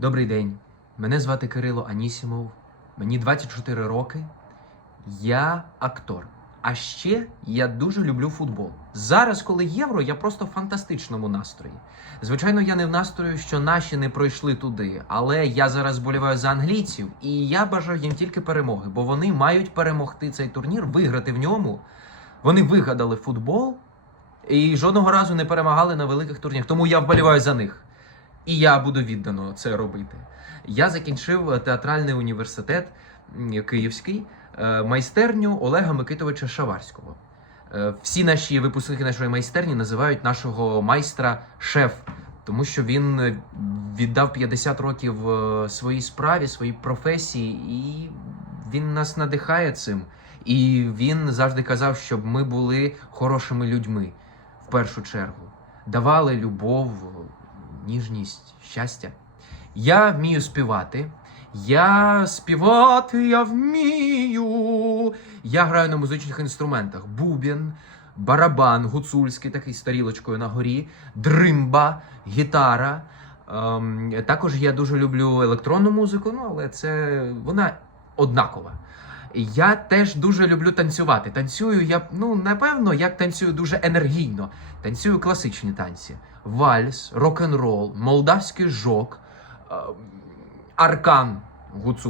Добрий день. Мене звати Кирило Анісімов. Мені 24 роки. Я актор. А ще я дуже люблю футбол. Зараз, коли євро, я просто в фантастичному настрої. Звичайно, я не в настрої, що наші не пройшли туди, але я зараз боліваю за англійців, і я бажаю їм тільки перемоги, бо вони мають перемогти цей турнір, виграти в ньому. Вони вигадали футбол і жодного разу не перемагали на великих турнірах. Тому я вболіваю за них. І я буду віддано це робити. Я закінчив театральний університет Київський, е, майстерню Олега Микитовича Шаварського. Е, Всі наші випускники нашої майстерні називають нашого майстра шеф, тому що він е, віддав 50 років е, своїй справі, своїй професії, і він нас надихає цим. І він завжди казав, щоб ми були хорошими людьми в першу чергу, давали любов, ніжність, щастя. Я вмію співати. Я співати я вмію. Я граю на музичних інструментах: бубін, барабан, гуцульський, такий з тарілочкою на горі, дримба, гітара. Ем, також я дуже люблю електронну музику, ну але це вона однакова. Я теж дуже люблю танцювати. Танцюю я, ну напевно, я танцюю дуже енергійно. Танцюю класичні танці: вальс, рок-н-рол, молдавський жок, ем, аркан гуцуль.